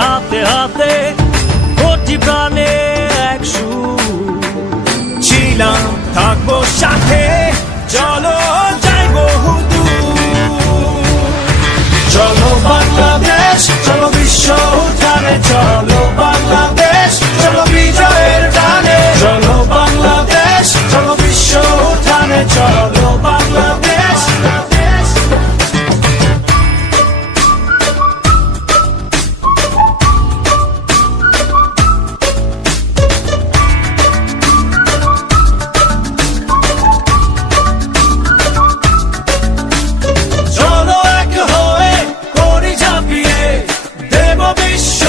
হাতে হাতে কোটি প্রাণে এক সুর ছিলাম থাকবো সাথে চলো যাই বহুদূর চলো বাংলাদেশ চলো বিশ্ব উঠানে চলো বাংলাদেশ চলো বিজয়ের টানে চলো বাংলাদেশ চলো বিশ্ব উঠানে চলো বাংলাদেশ চলো এক হয়ে করি ঝাঁপিয়ে দেব বিশ্ব